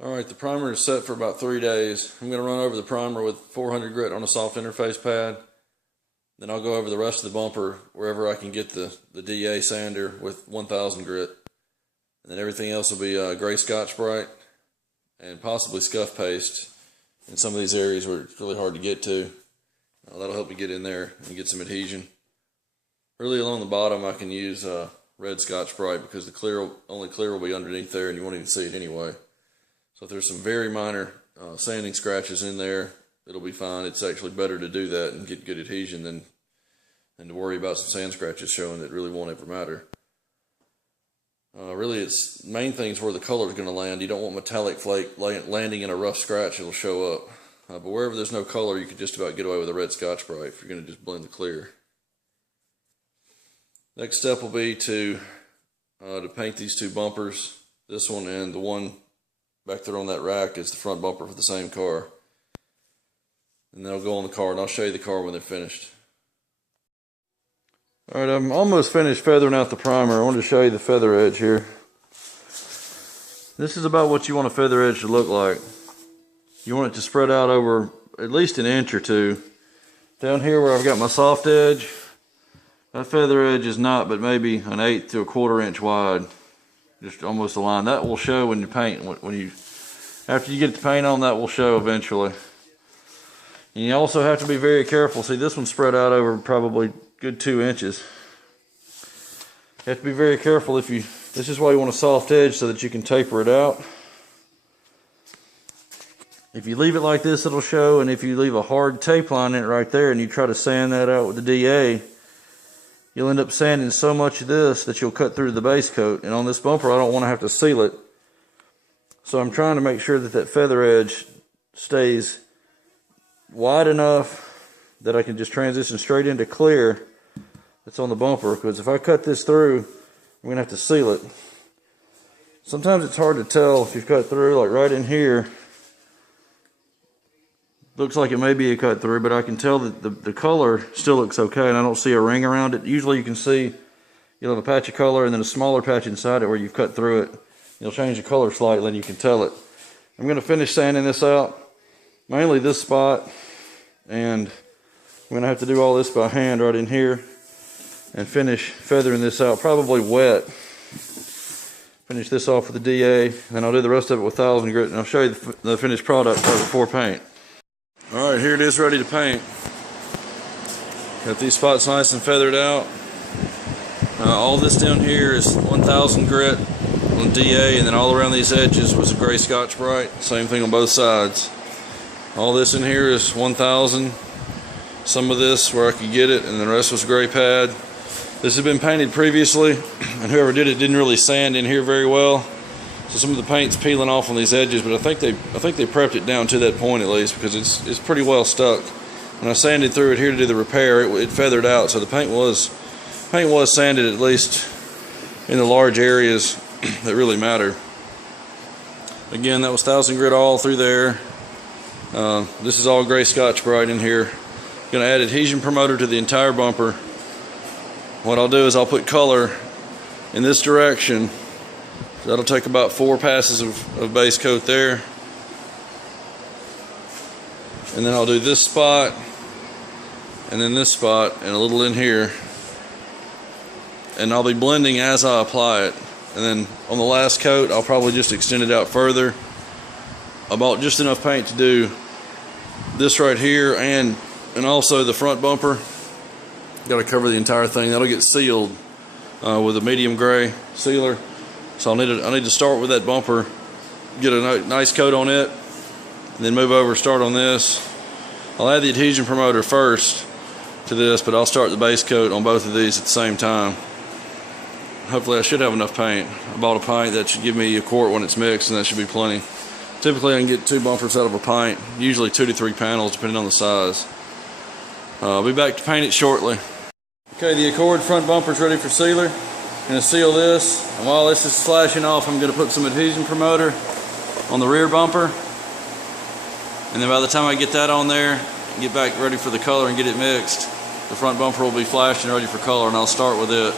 Alright, the primer is set for about 3 days. I'm going to run over the primer with 400 grit on a soft interface pad. Then I'll go over the rest of the bumper wherever I can get the DA sander with 1000 grit. And then everything else will be gray Scotch-Brite and possibly scuff paste in some of these areas where it's really hard to get to. That'll help me get in there and get some adhesion. Really along the bottom I can use red Scotch-Brite because the only clear will be underneath there and you won't even see it anyway. So if there's some very minor sanding scratches in there, it'll be fine. It's actually better to do that and get good adhesion than to worry about some sand scratches showing that really won't ever matter. Really, it's main things where the color is going to land. You don't want metallic flake landing in a rough scratch. It'll show up. But wherever there's no color, you can just about get away with a red Scotch-Brite if you're going to just blend the clear. Next step will be to paint these two bumpers. This one and the one back there on that rack is the front bumper for the same car. And they'll go on the car, and I'll show you the car when they're finished. Alright, I'm almost finished feathering out the primer. I wanted to show you the feather edge here. This is about what you want a feather edge to look like. You want it to spread out over at least an inch or two. Down here where I've got my soft edge, that feather edge is not but maybe an 1/8 to a 1/4 inch wide. Just almost a line. That will show when you paint. After you get the paint on, that will show eventually. And you also have to be very careful. See, this one's spread out over probably good 2 inches. You have to be very careful this is why you want a soft edge so that you can taper it out. If you leave it like this, it'll show, and if you leave a hard tape line in it right there and you try to sand that out with the DA, you'll end up sanding so much of this that you'll cut through the base coat. And on this bumper, I don't want to have to seal it. So I'm trying to make sure that that feather edge stays wide enough that I can just transition straight into clear that's on the bumper, because if I cut this through, I'm going to have to seal it. Sometimes it's hard to tell if you've cut through, like right in here. Looks like it may be a cut through, but I can tell that the color still looks okay, and I don't see a ring around it. Usually you can see you'll have a patch of color and then a smaller patch inside it where you've cut through it. You'll change the color slightly and you can tell it. I'm going to finish sanding this out, mainly this spot, and I'm going to have to do all this by hand right in here and finish feathering this out, probably wet. Finish this off with the DA, and then I'll do the rest of it with 1000 grit, and I'll show you the finished product before paint. Alright, here it is ready to paint. Got these spots nice and feathered out. All this down here is 1000 grit on DA, and then all around these edges was a gray Scotch-Brite. Same thing on both sides. All this in here is 1000. Some of this where I could get it, and the rest was gray pad. This had been painted previously, and whoever did it didn't really sand in here very well. So some of the paint's peeling off on these edges, but I think they prepped it down to that point at least, because it's pretty well stuck. When I sanded through it here to do the repair, it feathered out, so the paint was sanded at least in the large areas that really matter. Again, that was 1000 grit all through there. This is all gray Scotch-Brite in here. Going to add adhesion promoter to the entire bumper. What I'll do is I'll put color in this direction. That'll take about 4 passes of base coat there. And then I'll do this spot, and then this spot, and a little in here. And I'll be blending as I apply it. And then on the last coat, I'll probably just extend it out further. I bought just enough paint to do this right here and also the front bumper. Got to cover the entire thing. That'll get sealed with a medium gray sealer. So I need to start with that bumper, get a nice coat on it, and then move over, start on this. I'll add the adhesion promoter first to this, but I'll start the base coat on both of these at the same time. Hopefully I should have enough paint. I bought a pint that should give me a quart when it's mixed, and that should be plenty. Typically I can get 2 bumpers out of a pint, usually 2 to 3 panels depending on the size. I'll be back to paint it shortly. Okay, the Accord front bumper is ready for sealer. I'm going to seal this, and while this is slashing off, I'm going to put some adhesion promoter on the rear bumper, and then by the time I get that on there and get back ready for the color and get it mixed, the front bumper will be flashed and ready for color, and I'll start with it.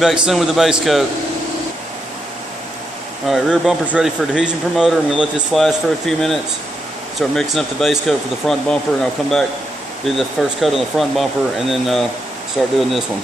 be back soon with the base coat. Alright, rear bumper's ready for adhesion promoter. I'm going to let this flash for a few minutes. Start mixing up the base coat for the front bumper, and I'll come back, do the first coat on the front bumper, and then start doing this one.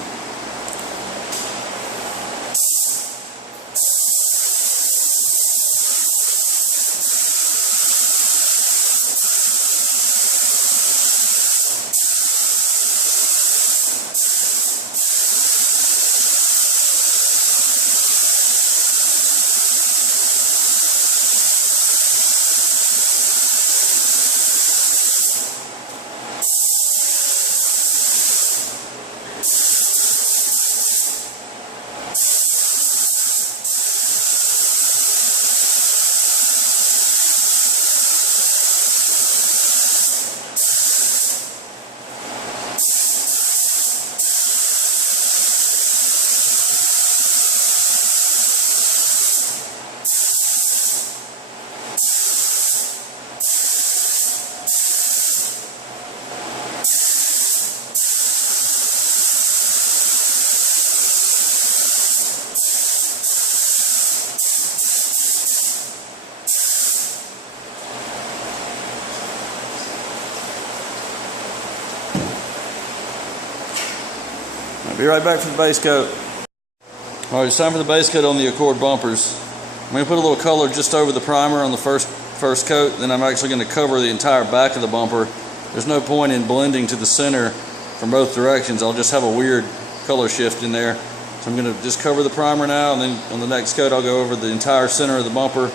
I'll be right back for the base coat. Alright, it's time for the base coat on the Accord bumpers. I'm going to put a little color just over the primer on the first coat, then I'm actually going to cover the entire back of the bumper. There's no point in blending to the center from both directions. I'll just have a weird color shift in there. So I'm going to just cover the primer now, and then on the next coat I'll go over the entire center of the bumper,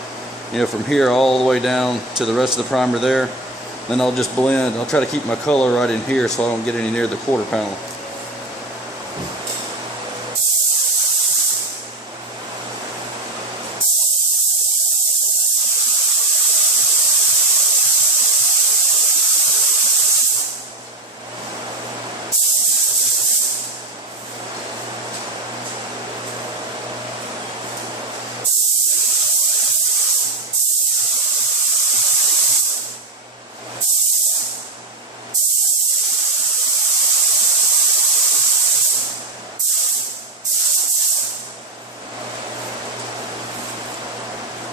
you know, from here all the way down to the rest of the primer there. Then I'll just blend. I'll try to keep my color right in here so I don't get any near the quarter panel.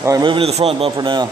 Alright, moving to the front bumper now.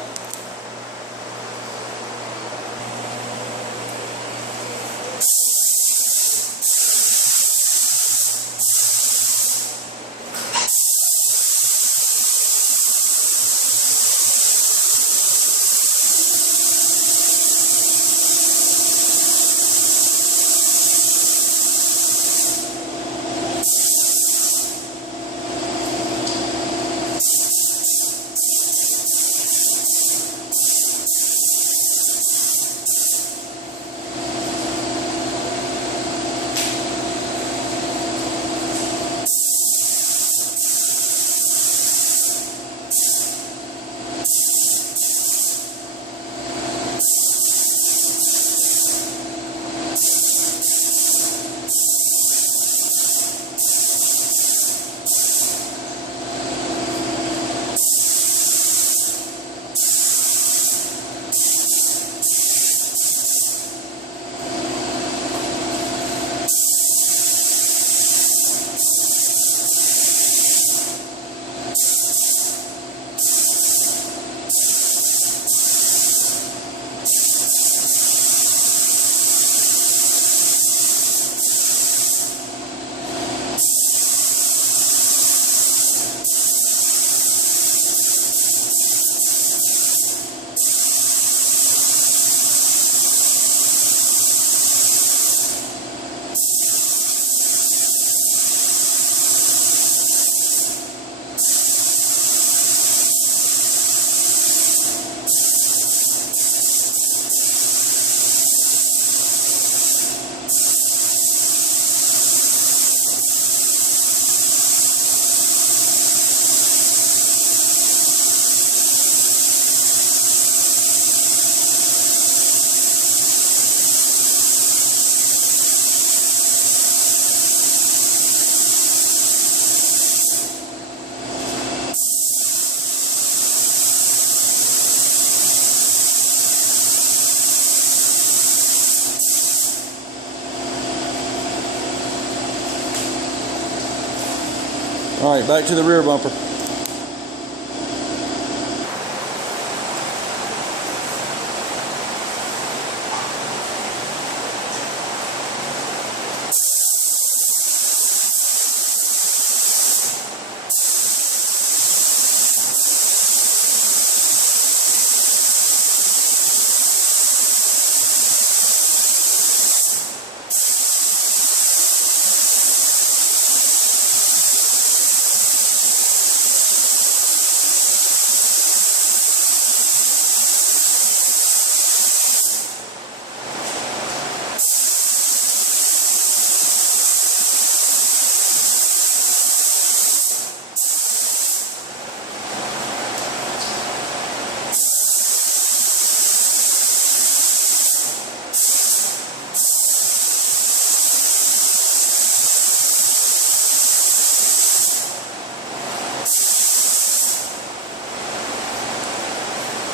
All right, back to the rear bumper.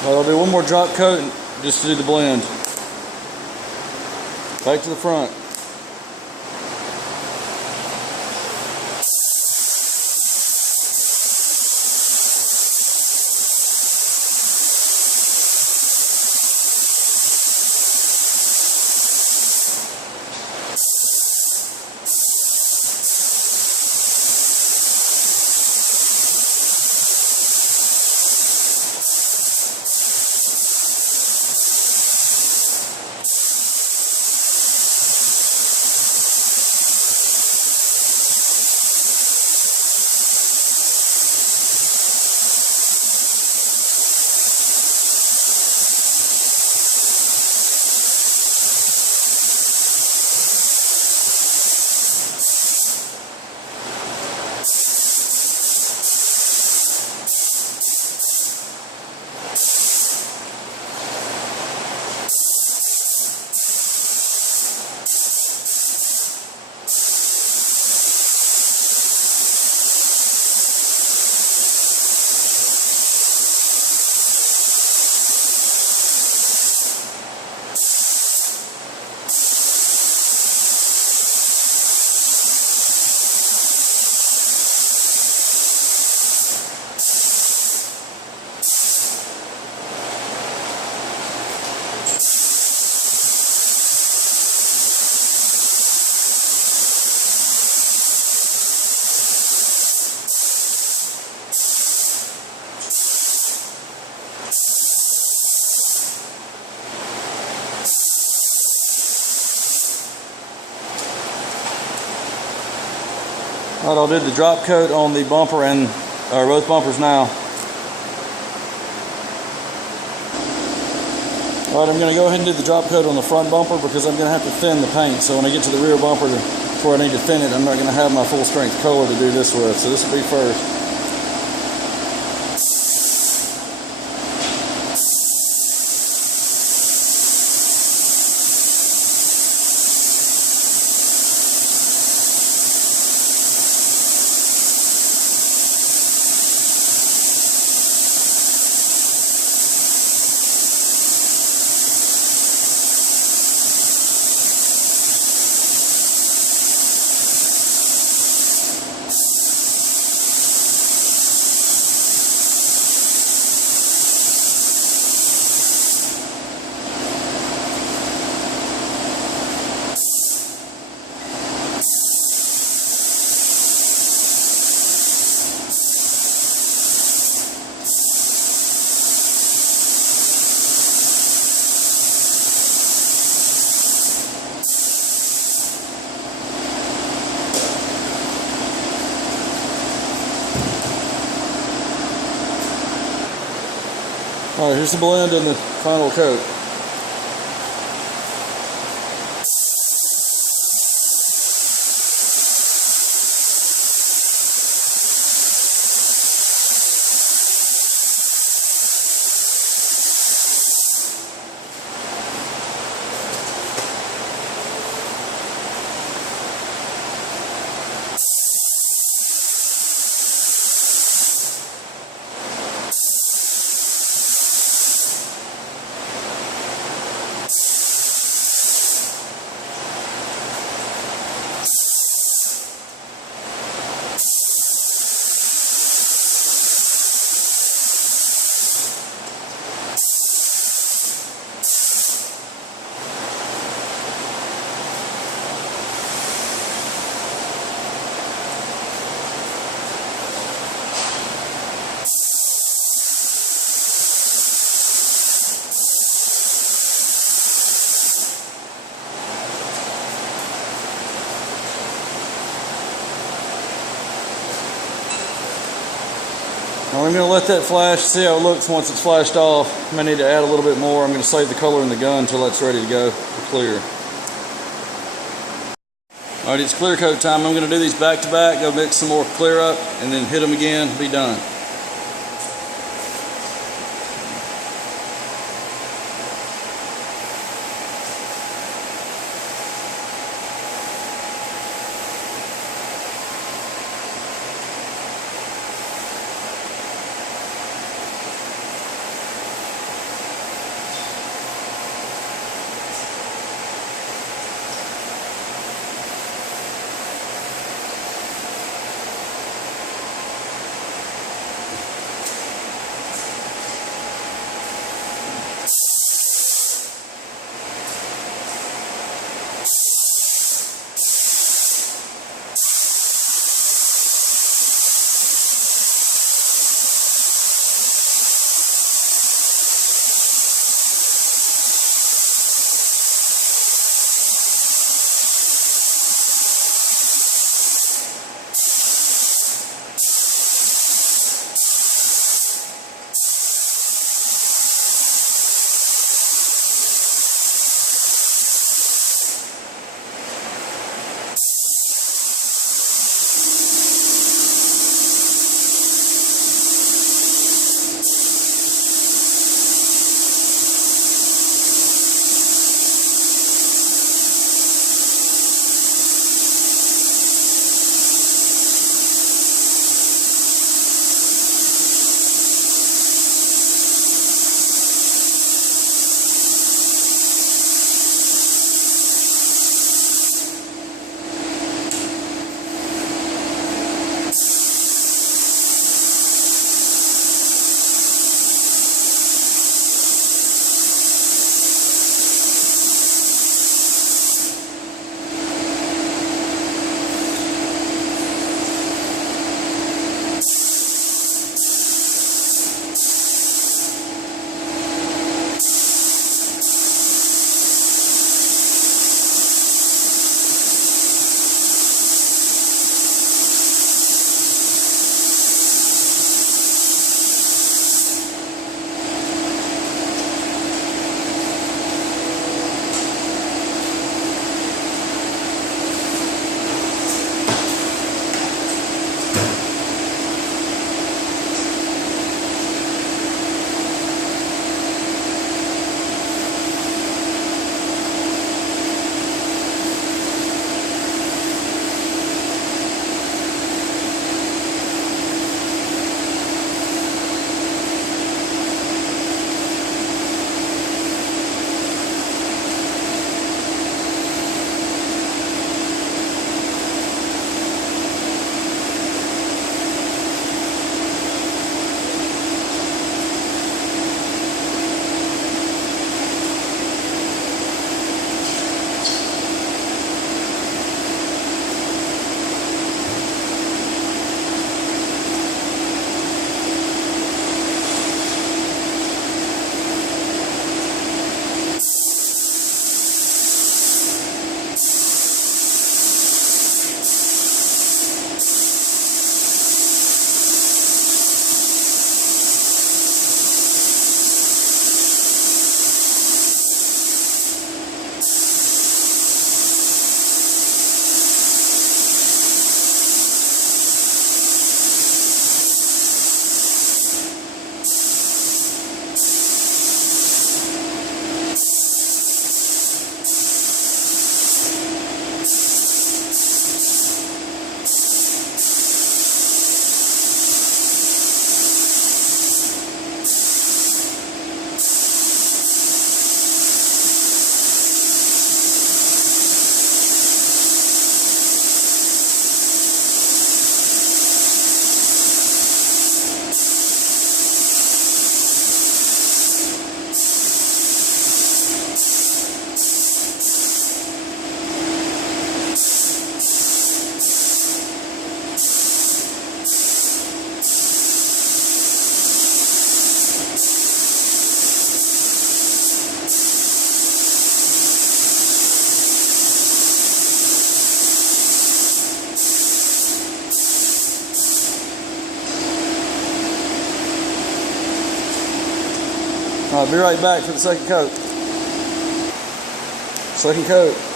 Well, I'll do one more drop coat just to do the blend. Back to the front. All right, I'll do the drop coat on the bumper and both bumpers now. All right, I'm going to go ahead and do the drop coat on the front bumper because I'm going to have to thin the paint. So when I get to the rear bumper where I need to thin it, I'm not going to have my full strength color to do this with. So this will be first. All right, here's the blend and the final coat. Now I'm going to let that flash, see how it looks once it's flashed off. I may need to add a little bit more. I'm going to save the color in the gun until that's ready to go clear. Alright, it's clear coat time. I'm going to do these back to back, go mix some more clear up, and then hit them again, be done. All right, be right back for the second coat. Second coat.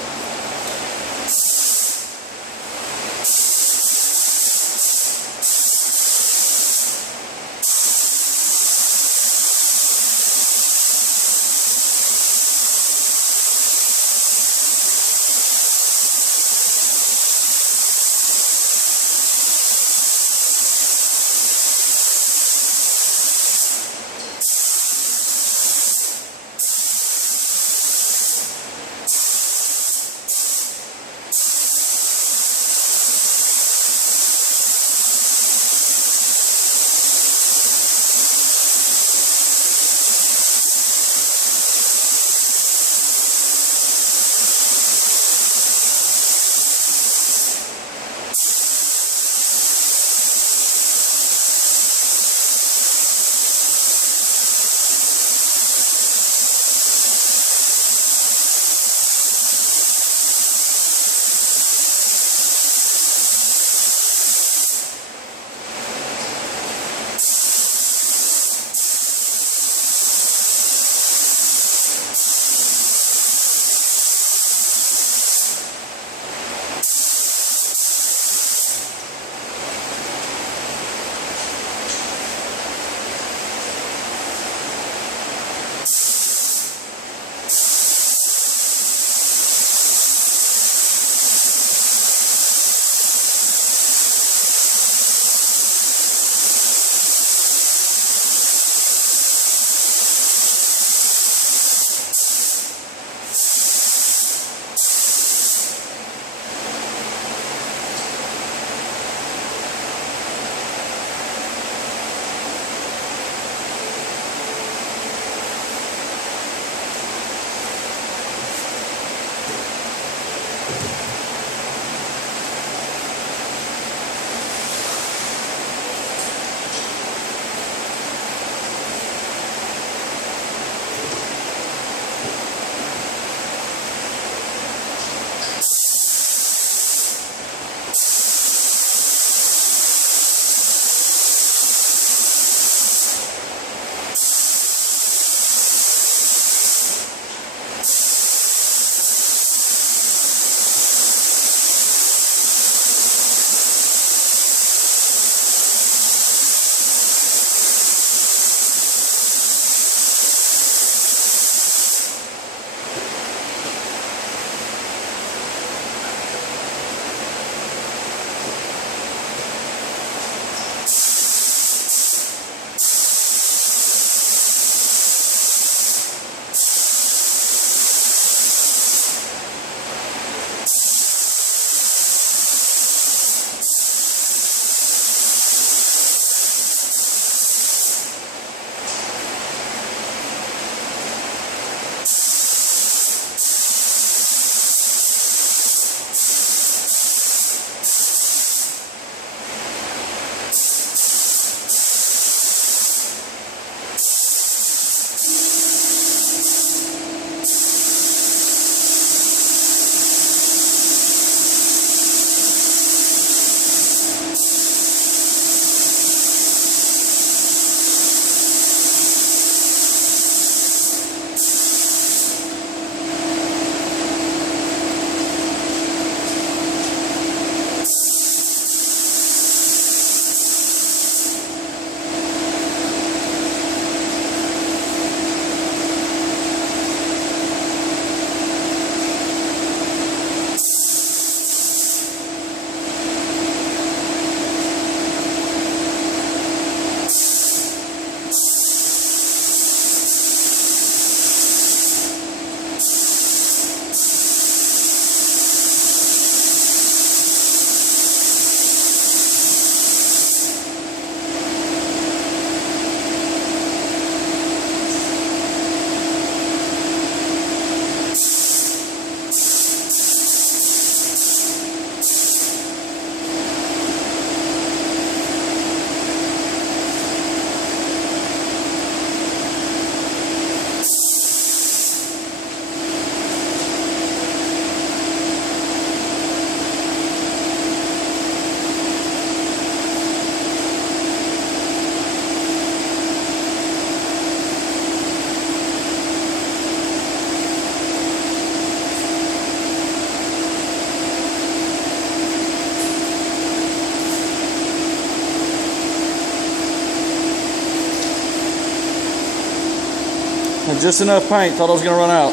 And just enough paint, thought I was gonna run out.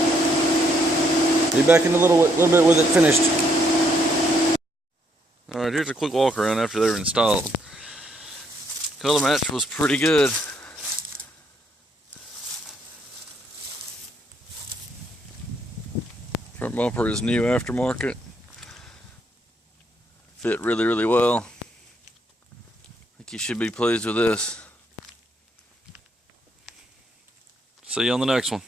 Be back in a little bit with it finished. All right, here's a quick walk around after they were installed. Color match was pretty good. Front bumper is new aftermarket. Fit really, really well. I think you should be pleased with this. See you on the next one.